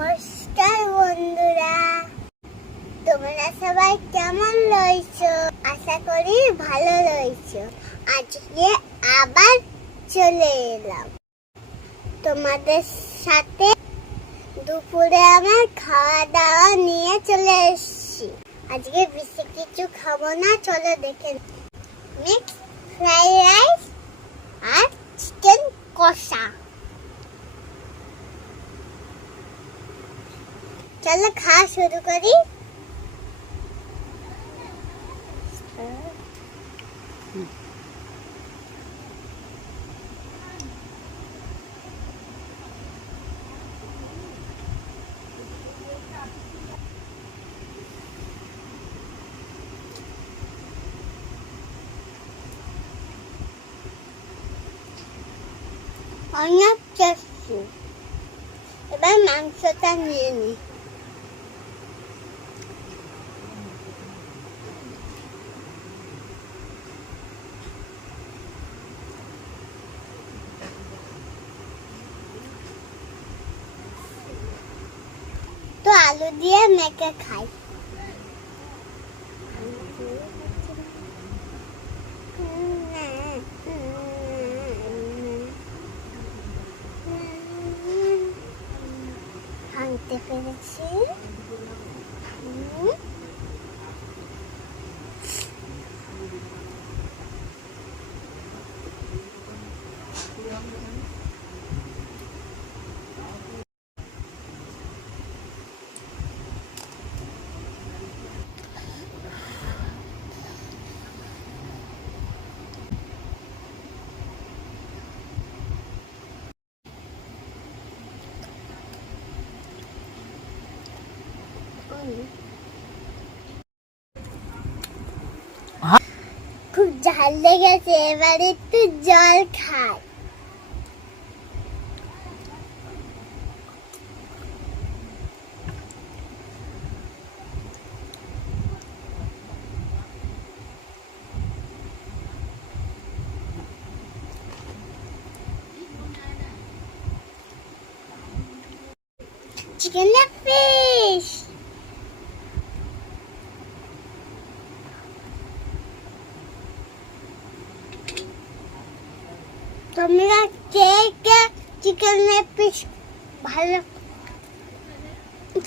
নমস্কার বন্ধুরা, তোমরা সবাই কেমন রয়েছো? আশা করি ভালো রয়েছো। আজকে আবার চলে এলাম তোমাদের সাথে। দুপুরে আমার খাওয়া দাওয়া নিয়ে চলে এসেছি। আজকে বেশি কিছু খাবো না, চলো দেখে। মিক্স ফ্রাইড রাইস আর চিকেন কষা। চলো খাওয়া শুরু করি। অনেক টেস্টি। এবার মাংসটা নিয়ে নিই। তো আলু দিয়ে মেখে খাই। ভাঙতে পেরেছি। খুব ঝাল লেগেছে, এবার একটু জল খাই। Chicken leg piece. তোমরা কে কে চিকেন লেগ পিস ভালো,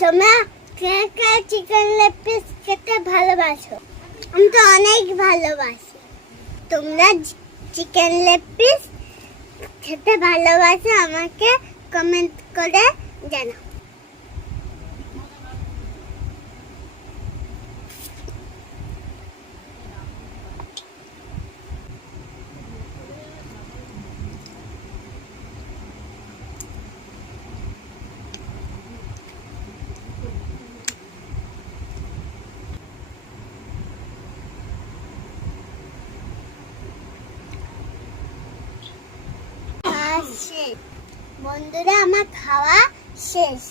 তোমরা কে কে চিকেন লেগ পিস খেতে ভালোবাসো? আমি তো অনেক ভালোবাসি। তোমরা চিকেন লেগ পিস খেতে ভালোবাসো, আমাকে কমেন্ট করে জানাও। বন্ধুরা, আমার খাওয়া শেষ।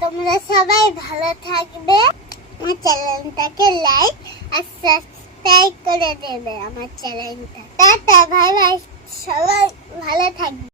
তোমরা সবাই ভালো থাকবে। আমার চ্যানেলটাকে লাইক আর সাবস্ক্রাইব করে দেবে। আমার চ্যানেলটা টাটা, বাই বাই। সবাই ভালো থাকবে।